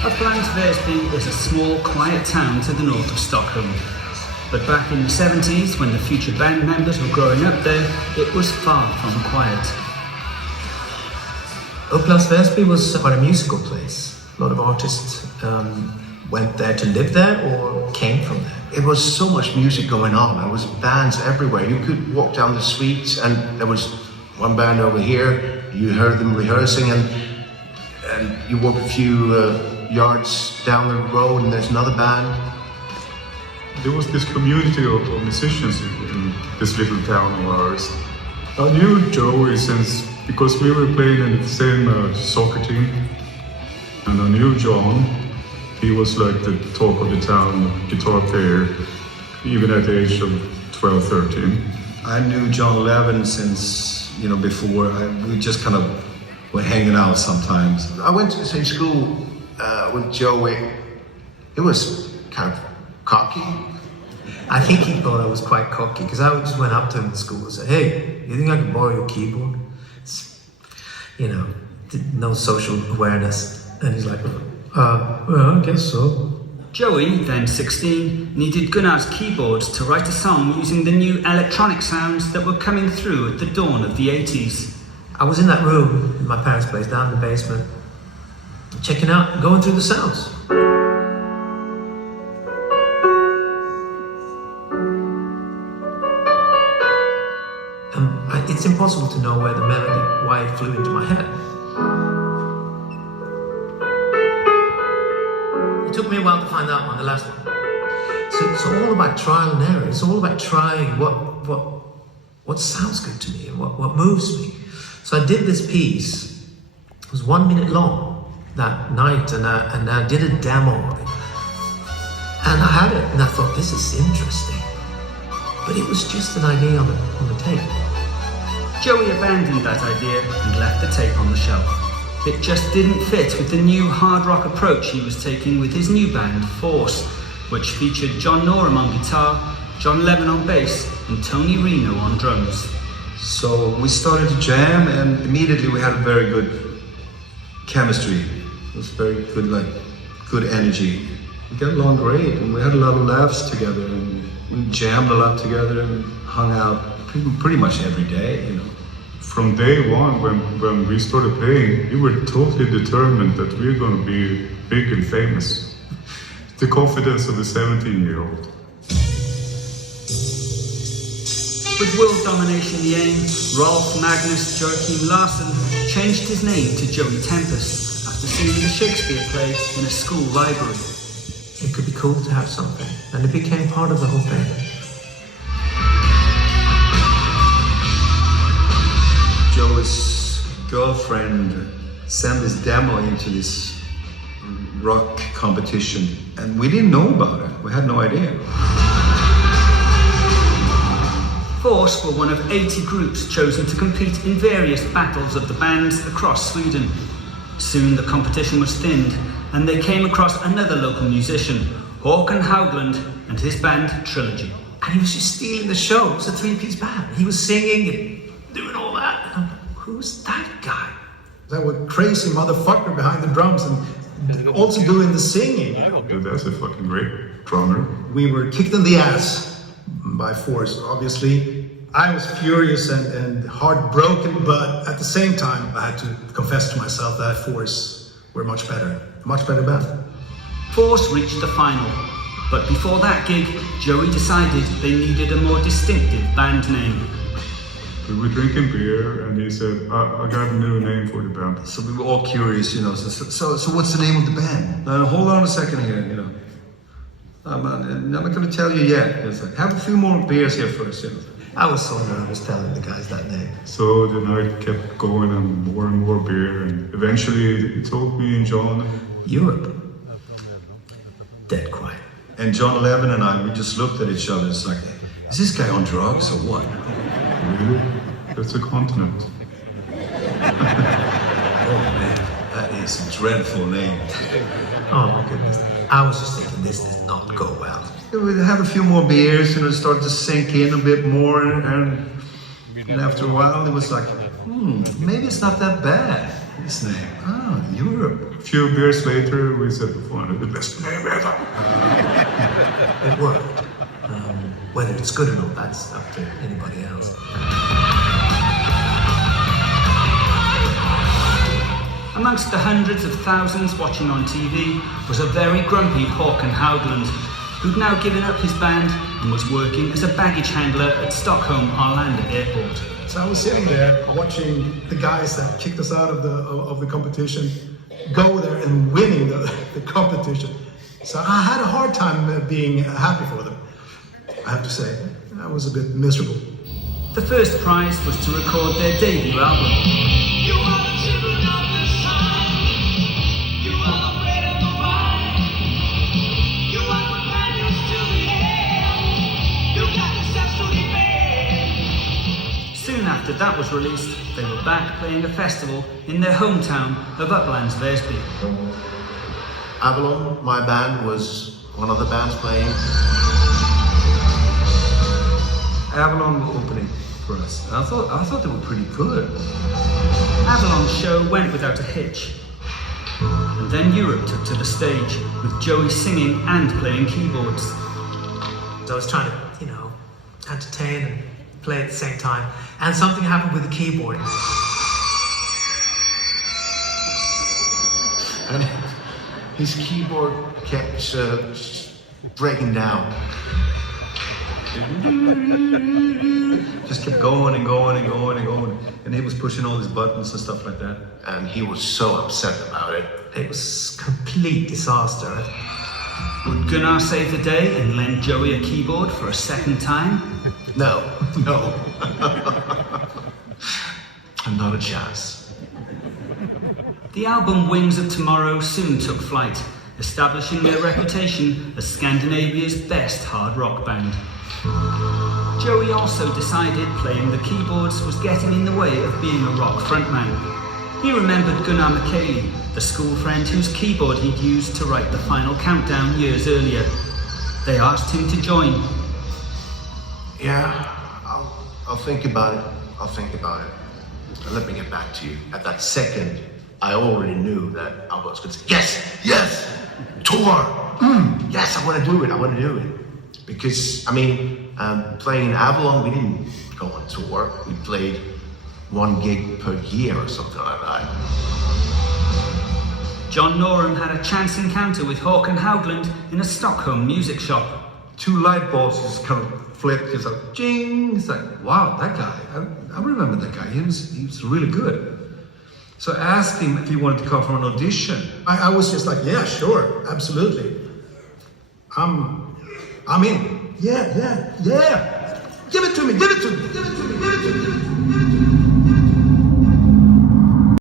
Upplands, Väsby is a small, quiet town to the north of Stockholm. But back in the 70s, when the future band members were growing up there, it was far from quiet. Upplands, Väsby was quite a musical place. A lot of artists went there to live there or came from there. It was so much music going on. There was bands everywhere. You could walk down the streets and there was one band over here. You heard them rehearsing and you walk a few yards down the road and there's another band. There was this community of musicians in this little town of ours. I knew Joey because we were playing in the same soccer team, and I knew John. He was like the talk of the town guitar player, even at the age of 12, 13. I knew John Levin since, before. We just kind of were hanging out sometimes. I went to the same school with Joey. It was kind of cocky. I think he thought I was quite cocky because I just went up to him in school and said, "Hey, you think I can borrow your keyboard?" No social awareness. And he's like, well, I guess so. Joey, then 16, needed Gunnar's keyboards to write a song using the new electronic sounds that were coming through at the dawn of the 80s. I was in that room in my parents' place down in the basement, checking out, going through the sounds. It's impossible to know where the melody, why it flew into my head. It took me a while to find out on the last one. So it's all about trial and error. It's all about trying what sounds good to me and what moves me. So I did this piece. It was 1 minute long that night, and I did a demo of it. And I had it, and I thought, this is interesting. But it was just an idea on the tape. Joey abandoned that idea and left the tape on the shelf. It just didn't fit with the new hard rock approach he was taking with his new band, Force, which featured John Norum on guitar, John Levin on bass, and Tony Reno on drums. So we started to jam, and immediately we had a very good chemistry. It was very good energy. We got along great, and we had a lot of laughs together, and we jammed a lot together and hung out pretty much every day, From day one, when we started playing, we were totally determined that we were going to be big and famous. The confidence of a 17-year-old. With world domination the aim, Rolf Magnus Joachim Larsson changed his name to Joey Tempest after seeing the Shakespeare play in a school library. It could be cool to have something, and it became part of the whole thing. Joe's girlfriend sent this demo into this rock competition, and we didn't know about it. We had no idea. Force were one of 80 groups chosen to compete in various battles of the bands across Sweden. Soon the competition was thinned, and they came across another local musician, Håkan Haugland, and his band Trilogy. And he was just stealing the show. It was a three-piece band. He was singing and doing all that. And I'm like, who's that guy? That was crazy motherfucker behind the drums and also doing the singing. That's a fucking great drummer. We were kicked in the ass by Force, obviously. I was furious and heartbroken, but at the same time, I had to confess to myself that Force were much better. A much better band. Force reached the final, but before that gig, Joey decided they needed a more distinctive band name. We were drinking beer, and he said, I got a new name for the band. So we were all curious, so what's the name of the band? No, hold on a second here, I'm not going to tell you yet. It's like, have a few more beers here first, I was so nervous telling the guys that name. So the night kept going and more beer, and eventually he told me and John, Europe. Dead quiet. And John Levin and I, we just looked at each other. It's like, is this guy on drugs or what? Really? That's a continent. Oh man, that is a dreadful name. Oh my goodness. I was just thinking this did not go well. We'd have a few more beers, and it started to sink in a bit more, and after a while it was like, maybe it's not that bad, this name. Oh, Europe. A few beers later, we said, the best name ever. It worked. Whether it's good or not, that's up to anybody else. Amongst the hundreds of thousands watching on TV was a very grumpy Håkan Haugland, who'd now given up his band and was working as a baggage handler at Stockholm Arlanda Airport. So I was sitting there watching the guys that kicked us out of the competition go there and winning the competition. So I had a hard time being happy for them. I have to say, I was a bit miserable. The first prize was to record their debut album. You are the children of the sun. You are the bread and the wine. You are companions to the end. You got yourselves to defend. Soon after that was released, they were back playing a festival in their hometown of Upplands, Väsby. Avalon, my band, was one of the bands playing. Avalon were opening for us. I thought they were pretty good. Avalon's show went without a hitch. And then Europe took to the stage, with Joey singing and playing keyboards. So I was trying to, entertain and play at the same time. And something happened with the keyboard. And his keyboard kept breaking down. Just kept going and going and going and going. And he was pushing all these buttons and stuff like that. And he was so upset about it. It was complete disaster. Would Gunnar save the day and lend Joey a keyboard for a second time? No. Not a chance. The album Wings of Tomorrow soon took flight, establishing their reputation as Scandinavia's best hard rock band. Joey also decided playing the keyboards was getting in the way of being a rock frontman. He remembered Gunnar McKaylee, the school friend whose keyboard he'd used to write the final countdown years earlier. They asked him to join. Yeah, I'll think about it. And let me get back to you. At that second, I already knew that I was going to say, yes, tour. Yes, I want to do it. Because, playing in Avalon, we didn't go on tour. We played one gig per year or something like that. John Norum had a chance encounter with Håkan Haugland in a Stockholm music shop. Two light bulbs just kind of flipped. It's like, jing. It's like, wow, that guy. I remember that guy. He was really good. So I asked him if he wanted to come for an audition. I was just like, yeah, sure, absolutely. I'm in. Yeah. Give it to me.